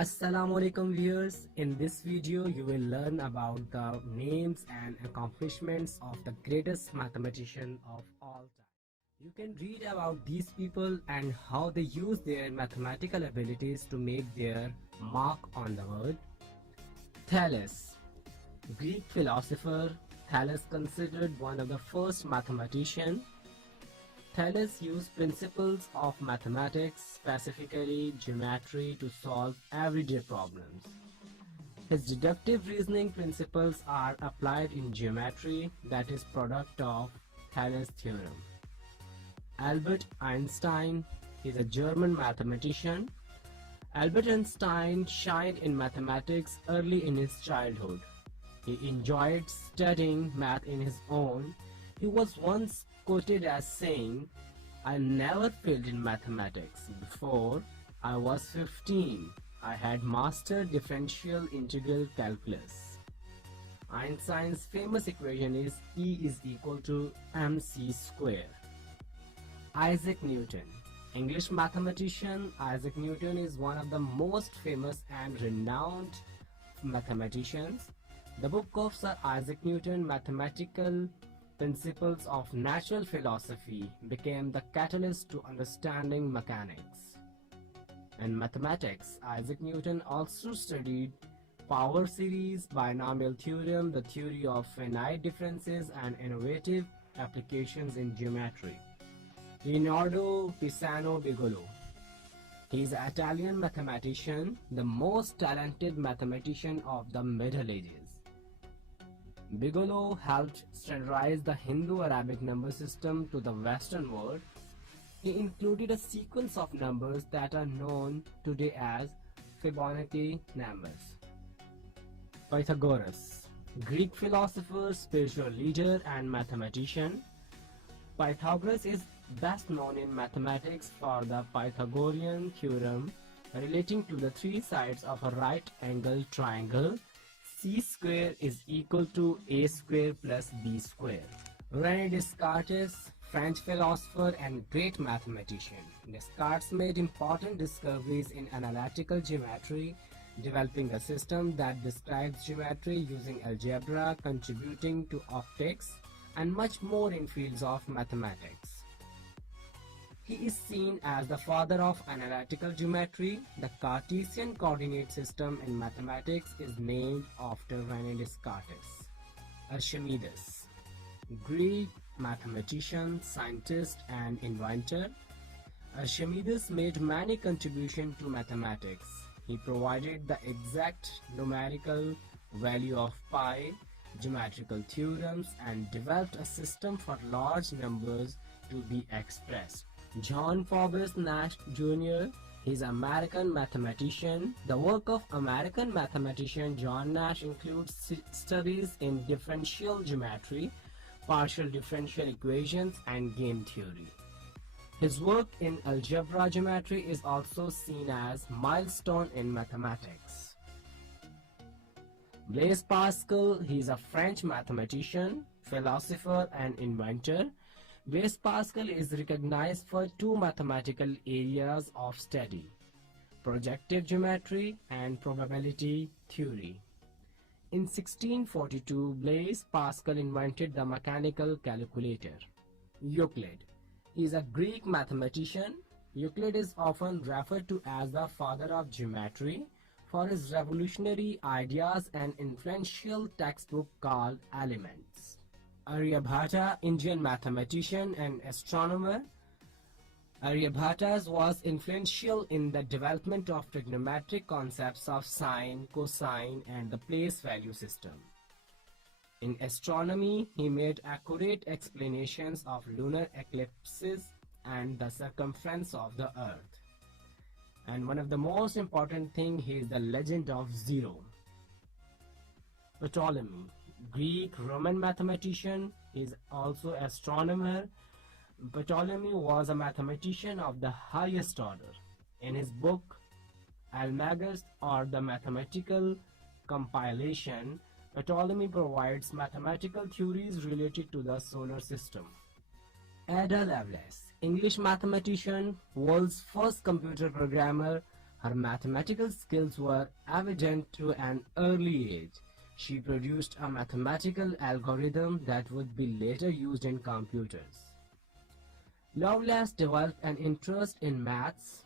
Assalamu alaikum viewers. In this video you will learn about the names and accomplishments of the greatest mathematician of all time. You can read about these people and how they use their mathematical abilities to make their mark on the world. Thales, Greek philosopher. Thales considered one of the first mathematicians. Thales used principles of mathematics, specifically geometry, to solve everyday problems. His deductive reasoning principles are applied in geometry, that is product of Thales theorem. Albert Einstein is a German mathematician. Albert Einstein shined in mathematics early in his childhood. He enjoyed studying math in his own. He was once quoted as saying, "I never failed in mathematics. Before I was 15, I had mastered differential integral calculus." Einstein's famous equation is E is equal to mc square. Isaac Newton, English mathematician. Isaac Newton is one of the most famous and renowned mathematicians. The book of Sir Isaac Newton, Mathematical Principles of Natural Philosophy, became the catalyst to understanding mechanics. In mathematics, Isaac Newton also studied power series, binomial theorem, the theory of finite differences, and innovative applications in geometry. Leonardo Pisano-Bigolo. He is an Italian mathematician, the most talented mathematician of the Middle Ages. Bigolo helped standardize the Hindu-Arabic number system to the Western world. He included a sequence of numbers that are known today as Fibonacci numbers. Pythagoras, Greek philosopher, spiritual leader, and mathematician. Pythagoras is best known in mathematics for the Pythagorean theorem relating to the three sides of a right-angled triangle. C square is equal to A square plus B square. René Descartes, French philosopher and great mathematician. Descartes made important discoveries in analytical geometry, developing a system that describes geometry using algebra, contributing to optics, and much more in fields of mathematics. He is seen as the father of analytical geometry. The Cartesian coordinate system in mathematics is named after René Descartes. Archimedes, Greek mathematician, scientist, and inventor. Archimedes made many contributions to mathematics. He provided the exact numerical value of pi, geometrical theorems, and developed a system for large numbers to be expressed. John Forbes Nash Jr. is an American mathematician. The work of American mathematician John Nash includes studies in differential geometry, partial differential equations, and game theory. His work in algebra geometry is also seen as milestone in mathematics. Blaise Pascal, he is a French mathematician, philosopher, and inventor. Blaise Pascal is recognized for two mathematical areas of study: projective geometry and probability theory. In 1642, Blaise Pascal invented the mechanical calculator. Euclid is a Greek mathematician. Euclid is often referred to as the father of geometry for his revolutionary ideas and influential textbook called Elements. Aryabhata, Indian mathematician and astronomer. Aryabhata was influential in the development of trigonometric concepts of sine, cosine, and the place value system. In astronomy, he made accurate explanations of lunar eclipses and the circumference of the earth. And one of the most important things, he is the legend of zero. Ptolemy, Greek Roman mathematician, is also astronomer. Ptolemy was a mathematician of the highest order. In his book Almagest, or the Mathematical Compilation, Ptolemy provides mathematical theories related to the solar system. Ada Lovelace, English mathematician, world's first computer programmer, Her mathematical skills were evident to an early age. She produced a mathematical algorithm that would be later used in computers. Lovelace developed an interest in maths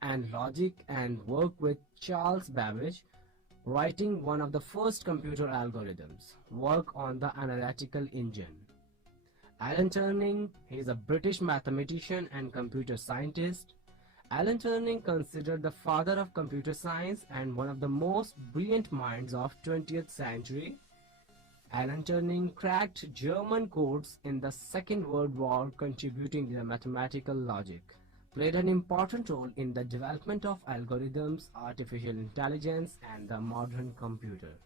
and logic and worked with Charles Babbage, writing one of the first computer algorithms, work on the analytical engine. Alan Turing, he is a British mathematician and computer scientist. Alan Turing, considered the father of computer science and one of the most brilliant minds of 20th century. Alan Turing cracked German codes in the Second World War, contributing to the mathematical logic, played an important role in the development of algorithms, artificial intelligence, and the modern computer.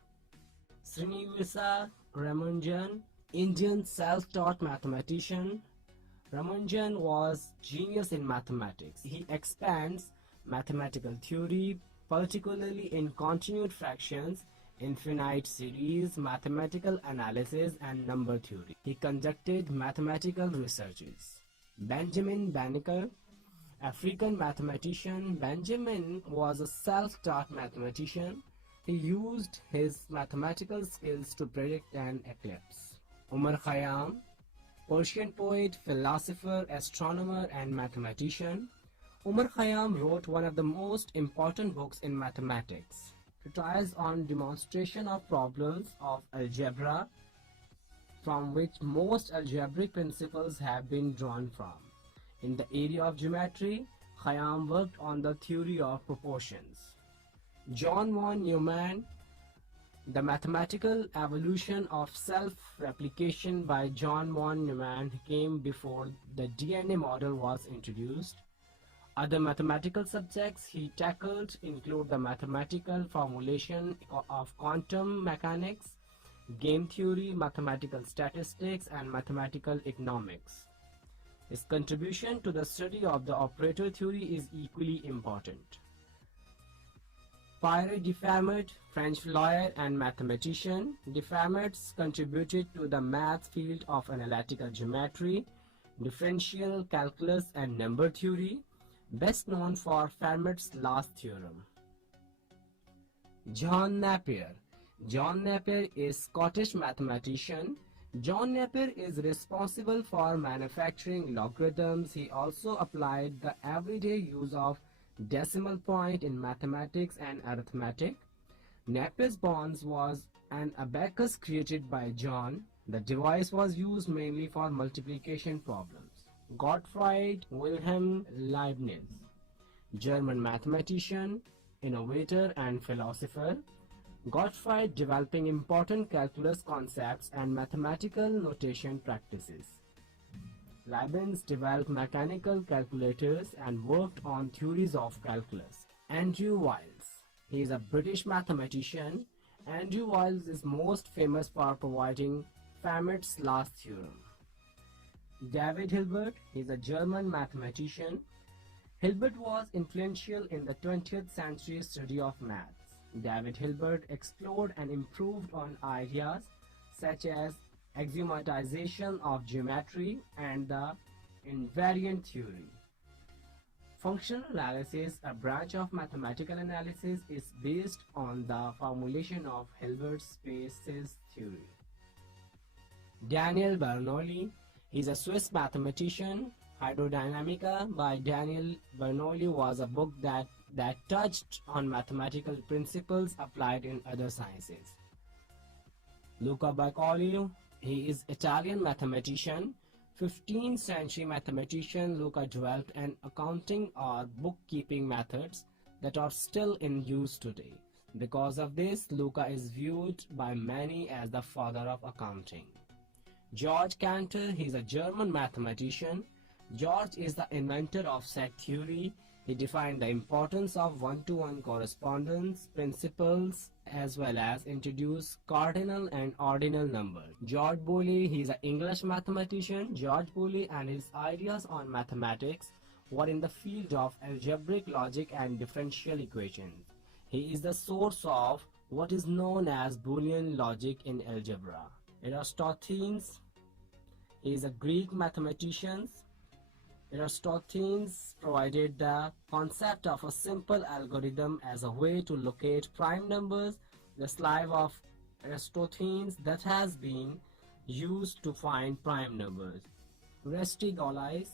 Srinivasa Ramanujan, Indian self-taught mathematician. Ramanujan was genius in mathematics. He expands mathematical theory, particularly in continued fractions, infinite series, mathematical analysis, and number theory. He conducted mathematical researches. Benjamin Banneker, African mathematician. Benjamin was a self-taught mathematician. He used his mathematical skills to predict an eclipse. Umar Khayyam, Persian poet, philosopher, astronomer, and mathematician. Umar Khayyam wrote one of the most important books in mathematics, treatise on demonstration of problems of algebra, from which most algebraic principles have been drawn from. In the area of geometry, Khayyam worked on the theory of proportions. John von Neumann, The Mathematical Evolution of Self-Replication by John von Neumann, came before the DNA model was introduced. Other mathematical subjects he tackled include the mathematical formulation of quantum mechanics, game theory, mathematical statistics, and mathematical economics. His contribution to the study of the operator theory is equally important. Pierre de Fermat, French lawyer and mathematician. De Fermat contributed to the math field of analytical geometry, differential calculus, and number theory, best known for Fermat's last theorem. John Napier. John Napier is Scottish mathematician. John Napier is responsible for manufacturing logarithms. He also applied the everyday use of decimal point in mathematics and arithmetic. Napier's bonds was an abacus created by John. The device was used mainly for multiplication problems. Gottfried Wilhelm Leibniz, German mathematician, innovator, and philosopher. Gottfried developing important calculus concepts and mathematical notation practices. Leibniz developed mechanical calculators and worked on theories of calculus. Andrew Wiles. He is a British mathematician. Andrew Wiles is most famous for providing Fermat's last theorem. David Hilbert. He is a German mathematician. Hilbert was influential in the 20th century study of maths. David Hilbert explored and improved on ideas such as axiomatization of geometry and the invariant theory. Functional analysis, a branch of mathematical analysis, is based on the formulation of Hilbert's spaces theory. Daniel Bernoulli is a Swiss mathematician. Hydrodynamica by Daniel Bernoulli was a book that touched on mathematical principles applied in other sciences. Luca Baccalaureus, he is Italian mathematician. 15th century mathematician, Luca developed an accounting or bookkeeping methods that are still in use today. Because of this, Luca is viewed by many as the father of accounting. George Cantor, he is a German mathematician. George is the inventor of set theory. He defined the importance of one-to-one correspondence principles as well as introduced cardinal and ordinal numbers. George Boole, he is an English mathematician. George Boole and his ideas on mathematics were in the field of algebraic logic and differential equations. He is the source of what is known as Boolean logic in algebra. Eratosthenes, he is a Greek mathematician. Eratosthenes provided the concept of a simple algorithm as a way to locate prime numbers, the slave of Eratosthenes that has been used to find prime numbers. Rusty Gaulish,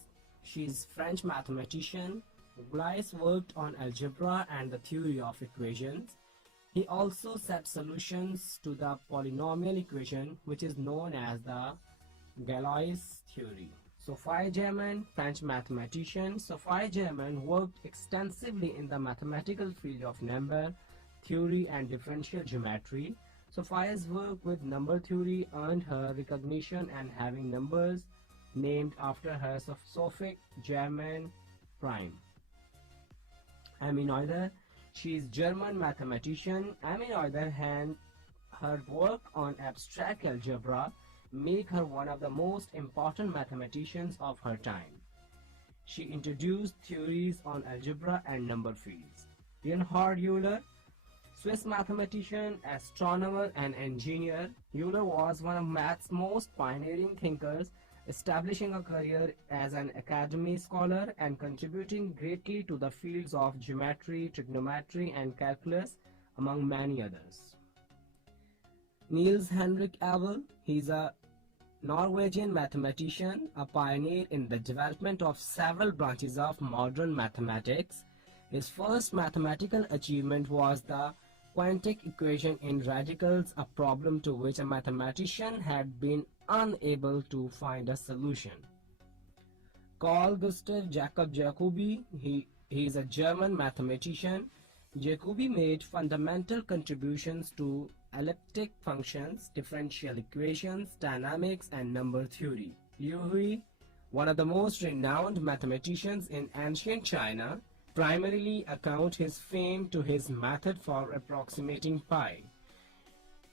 she is French mathematician. Gaulish worked on algebra and the theory of equations. He also set solutions to the polynomial equation, which is known as the Gaulish theory. Sophie Germain, French mathematician. Sophie Germain worked extensively in the mathematical field of number theory and differential geometry. Sophie's work with number theory earned her recognition and having numbers named after her Sophie Germain prime. Amy Noether, she is German mathematician. Amy on the other hand, her work on abstract algebra make her one of the most important mathematicians of her time. She introduced theories on algebra and number fields. Leonhard Euler, Swiss mathematician, astronomer, and engineer, Euler was one of math's most pioneering thinkers, establishing a career as an academy scholar and contributing greatly to the fields of geometry, trigonometry, and calculus, among many others. Niels Henrik Abel, he's a Norwegian mathematician, a pioneer in the development of several branches of modern mathematics. His first mathematical achievement was the quantic equation in radicals, a problem to which a mathematician had been unable to find a solution. Carl Gustav Jacob Jacobi, he is a German mathematician. Jacobi made fundamental contributions to elliptic functions, differential equations, dynamics, and number theory. Liu Hui, one of the most renowned mathematicians in ancient China, primarily account his fame to his method for approximating pi.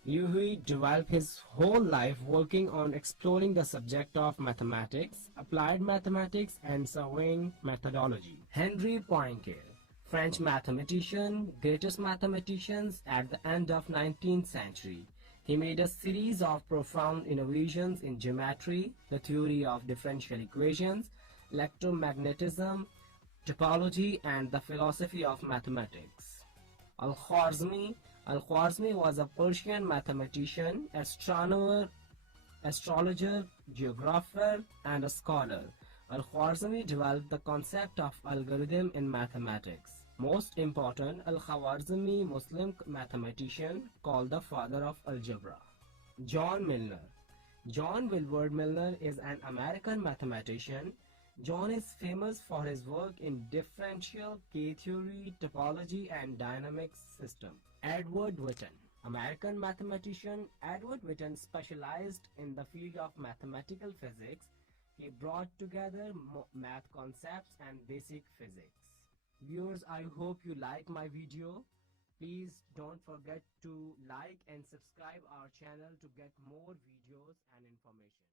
Liu Hui developed his whole life working on exploring the subject of mathematics, applied mathematics, and surveying methodology. Henri Poincaré, French mathematician, greatest mathematicians at the end of 19th century. He made a series of profound innovations in geometry, the theory of differential equations, electromagnetism, topology, and the philosophy of mathematics. Al-Khwarizmi was a Persian mathematician, astronomer, astrologer, geographer, and a scholar. Al-Khwarizmi developed the concept of algorithm in mathematics. Most important, Al-Khwarizmi, Muslim mathematician, called the father of algebra. John Milner. John Wilbur Milner is an American mathematician. John is famous for his work in differential K-theory, topology, and dynamics system. Edward Witten. American mathematician, Edward Witten specialized in the field of mathematical physics. He brought together math concepts and basic physics. Viewers, I hope you like my video. Please don't forget to like and subscribe our channel to get more videos and information.